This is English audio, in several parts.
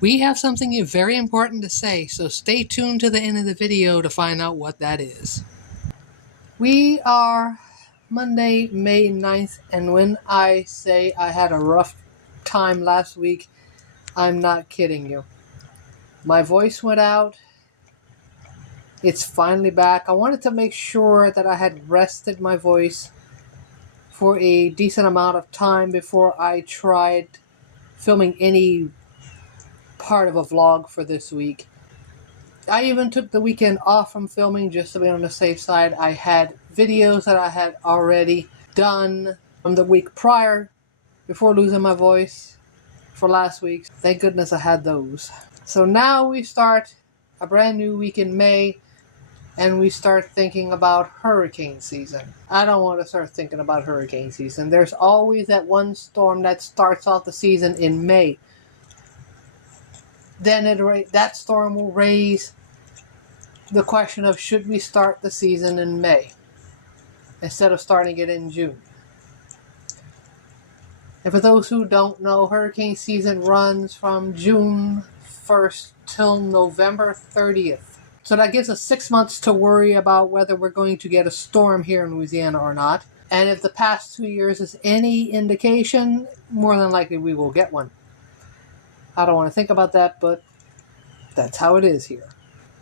We have something very important to say, so stay tuned to the end of the video to find out what that is. We are Monday, May 9th, and when I say I had a rough time last week, I'm not kidding you. My voice went out. It's finally back. I wanted to make sure that I had rested my voice for a decent amount of time before I tried filming any part of a vlog for this week. I even took the weekend off from filming just to be on the safe side. I had videos that I had already done from the week prior before losing my voice for last week. Thank goodness I had those. So now we start a brand new week in May, and we start thinking about hurricane season. I don't want to start thinking about hurricane season. There's always that one storm that starts off the season in May. Then that storm will raise the question of, should we start the season in May instead of starting it in June? And for those who don't know, hurricane season runs from June 1st till November 30th. So that gives us 6 months to worry about whether we're going to get a storm here in Louisiana or not. And if the past 2 years is any indication, more than likely we will get one. I don't want to think about that, but that's how it is here.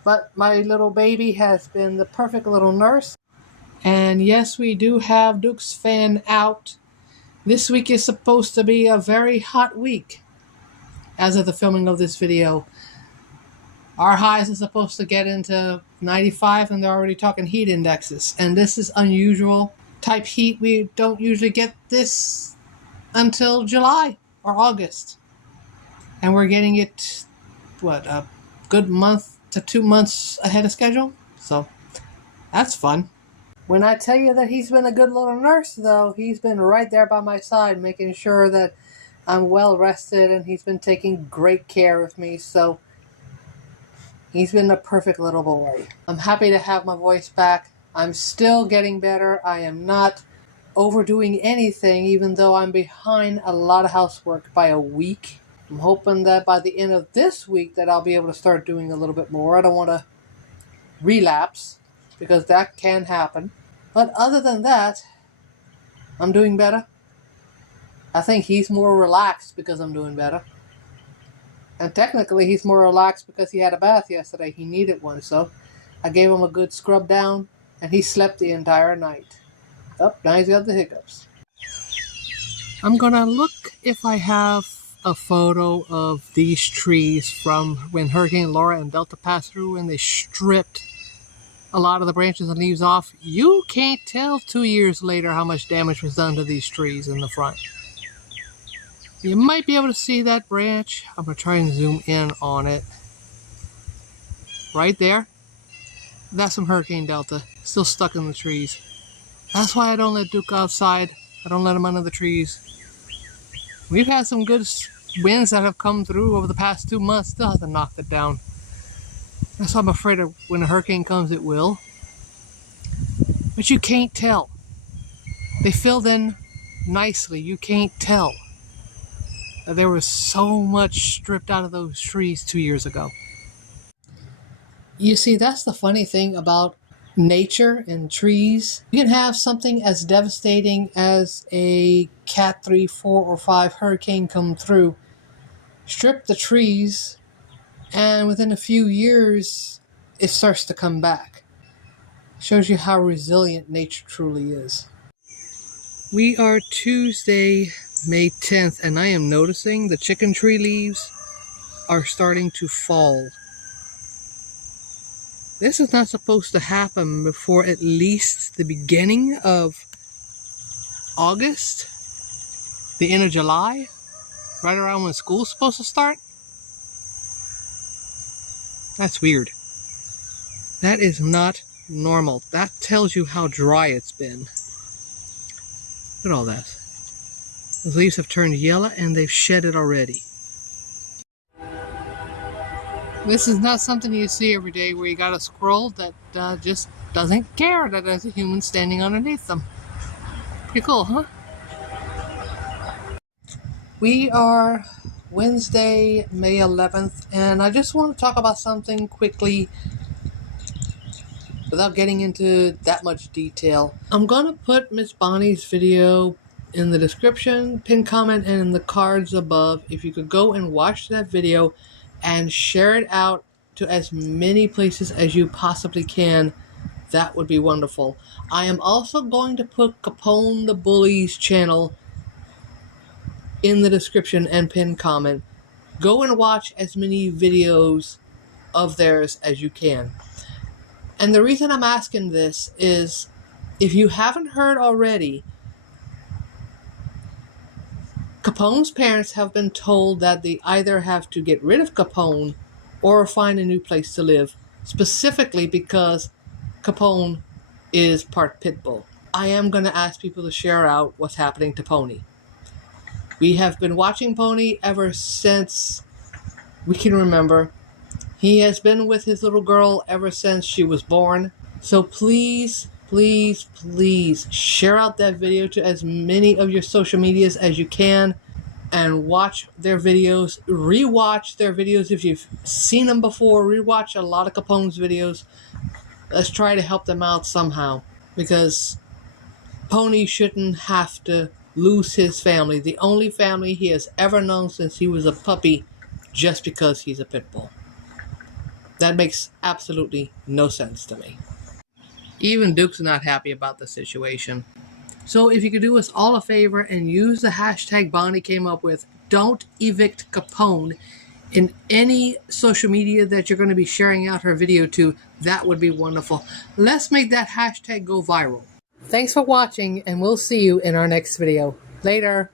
But my little baby has been the perfect little nurse. And yes, we do have Duke's fan out. This week is supposed to be a very hot week. As of the filming of this video, our highs are supposed to get into 95, and they're already talking heat indexes. And this is unusual type heat. We don't usually get this until July or August. And we're getting it, what, a good month to 2 months ahead of schedule? So, that's fun. When I tell you that he's been a good little nurse, though, he's been right there by my side, making sure that I'm well rested, and he's been taking great care of me, so he's been a perfect little boy. I'm happy to have my voice back. I'm still getting better. I am not overdoing anything, even though I'm behind a lot of housework by a week. I'm hoping that by the end of this week that I'll be able to start doing a little bit more. I don't want to relapse, because that can happen. But other than that, I'm doing better. I think he's more relaxed because I'm doing better. And technically, he's more relaxed because he had a bath yesterday. He needed one, so I gave him a good scrub down, and he slept the entire night. Oh, now he's got the hiccups. I'm gonna look if I have a photo of these trees from when Hurricane Laura and Delta passed through, and they stripped a lot of the branches and leaves off. You can't tell 2 years later how much damage was done to these trees in the front. You might be able to see that branch. I'm going to try and zoom in on it. Right there. That's from Hurricane Delta. Still stuck in the trees. That's why I don't let Duke outside. I don't let him under the trees. We've had some good winds that have come through over the past 2 months. Still have to knock it down. That's why I'm afraid of when a hurricane comes, it will. But you can't tell. They filled in nicely. You can't tell. There was so much stripped out of those trees 2 years ago. You see, that's the funny thing about nature and trees. You can have something as devastating as a Cat 3, 4, or 5 hurricane come through, strip the trees, and within a few years, it starts to come back. Shows you how resilient nature truly is. We are Tuesday, May 10th, and I am noticing the chicken tree leaves are starting to fall. This is not supposed to happen before at least the beginning of August, the end of July, right around when school's supposed to start. That's weird. That is not normal. That tells you how dry it's been. Look at all that. Those leaves have turned yellow and they've shed it already. This is not something you see every day, where you got a squirrel that just doesn't care that there's a human standing underneath them. Pretty cool, huh? We are Wednesday, May 11th, and I just want to talk about something quickly without getting into that much detail. I'm gonna put Miss Bonnie's video in the description, pinned comment, and in the cards above. If you could go and watch that video and share it out to as many places as you possibly can, that would be wonderful. I am also going to put Capone the Bully's channel in the description and pinned comment. Go and watch as many videos of theirs as you can. And the reason I'm asking this is, if you haven't heard already, Capone's parents have been told that they either have to get rid of Capone or find a new place to live, specifically because Capone is part pit bull. I am going to ask people to share out what's happening to Pony. We have been watching Pony ever since we can remember. He has been with his little girl ever since she was born. So please, please, please share out that video to as many of your social medias as you can and watch their videos. Rewatch their videos if you've seen them before. Rewatch a lot of Capone's videos. Let's try to help them out somehow, because Pony shouldn't have to lose his family, the only family he has ever known since he was a puppy, just because he's a pit bull. That makes absolutely no sense to me. Even Duke's not happy about the situation. So if you could do us all a favor and use the hashtag Bonnie came up with, don't evict Capone, in any social media that you're going to be sharing out her video to, that would be wonderful. Let's make that hashtag go viral. Thanks for watching, and we'll see you in our next video. Later.